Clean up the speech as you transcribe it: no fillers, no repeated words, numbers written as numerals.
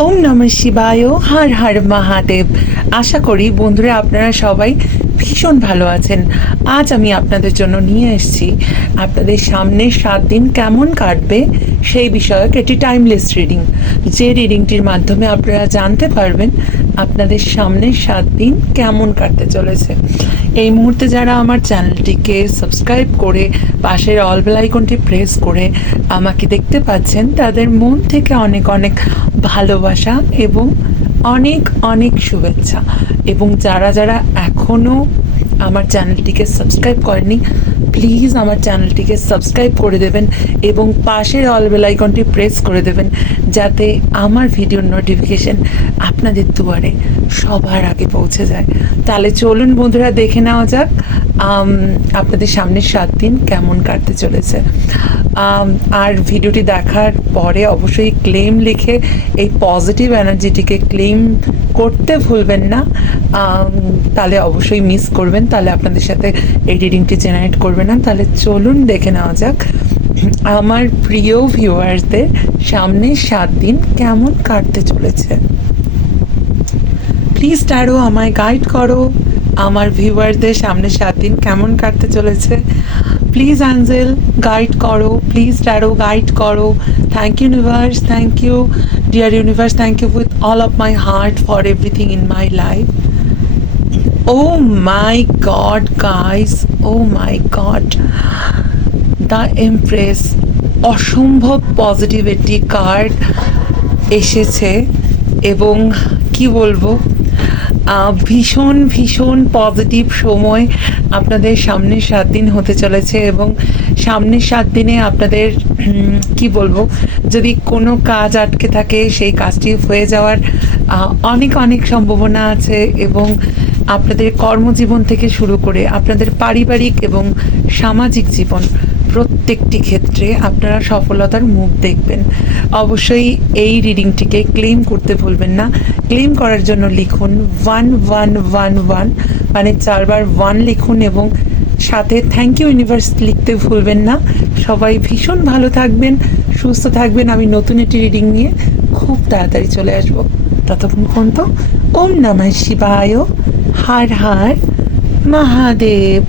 ওম নমঃ শিবায়, হর হর মহাদেব। আশা করি বন্ধুরা আপনারা সবাই ভীষণ ভালো আছেন। আজ আমি আপনাদের জন্য নিয়ে এসেছি আপনাদের সামনের 7 দিন কেমন কাটবে সেই বিষয়ক একটি টাইমলেস রিডিং, যে রিডিংটির মাধ্যমে আপনারা জানতে পারবেন আপনাদের সামনের 7 দিন কেমন কাটতে চলেছে। এই মুহূর্তে যারা আমার চ্যানেলটিকে সাবস্ক্রাইব করে পাশের অল বেল আইকনটি প্রেস করে আমাকে দেখতে পাচ্ছেন, তাদের মন থেকে অনেক অনেক ভালোবাসা এবং অনেক অনেক শুভেচ্ছা। এবং যারা যারা এখনও আমার চ্যানেলটিকে সাবস্ক্রাইব করেনি, প্লিজ আমার চ্যানেলটিকে সাবস্ক্রাইব করে দেবেন এবং পাশের অল বেল আইকনটি প্রেস করে দেবেন, যাতে আমার ভিডিওর নোটিফিকেশন আপনাদের দুয়ারে সবার আগে পৌঁছে যায়। তাহলে চলুন বন্ধুরা, দেখে নেওয়া যাক আপনাদের সামনের 7 দিন কেমন কাটতে চলেছে। আর ভিডিওটি দেখার পরে অবশ্যই ক্লেম লিখে এই পজিটিভ এনার্জিটিকে ক্লেম করতে ভুলবেন না, তাহলে অবশ্যই মিস করবেন, তাহলে আপনাদের সাথে এই রিডিংটি জেনারেট করবে না। তাহলে চলুন দেখে নেওয়া যাক আমার প্রিয় ভিউয়ার্সদের সামনে 7 দিন কেমন কাটতে চলেছে। প্লিজ ট্যারো আমায় গাইড করো, আমার ভিউয়ারদের সামনে 7 দিন কেমন কাটতে চলেছে। প্লিজ অ্যাঞ্জেল গাইড করো, প্লিজ ট্যারো গাইড করো। Thank you universe, thank you dear universe, thank you with all of my heart for everything in my life. Oh my God, guys, oh my God, the empress, অসম্ভব positivity card এসেছে এবং কি বলবো, ভীষণ ভীষণ positive সময় আপনাদের সামনের 7 দিন হতে চলেছে। এবং সামনের 7 দিনে আপনাদের কি বলবো, যদি কোনো কাজ আটকে থাকে সেই কাজটি হয়ে যাওয়ার অনেক অনেক সম্ভাবনা আছে। এবং আপনাদের কর্মজীবন থেকে শুরু করে আপনাদের পারিবারিক এবং সামাজিক জীবন প্রত্যেকটি ক্ষেত্রে আপনারা সফলতার মুখ দেখবেন। অবশ্যই এই রিডিংটিকে ক্লেম করতে ভুলবেন না। ক্লেম করার জন্য লিখুন 1111, মানে 4বার 1 লিখুন এবং সাথে থ্যাংক ইউ ইউনিভার্স লিখতে ভুলবেন না। সবাই ভীষণ ভালো থাকবেন, সুস্থ থাকবেন। আমি নতুন একটি রিডিং নিয়ে খুব তাড়াতাড়ি চলে আসবো। ততক্ষণ পর্যন্ত ওম নমঃ শিবায়, হর হর মহাদেব।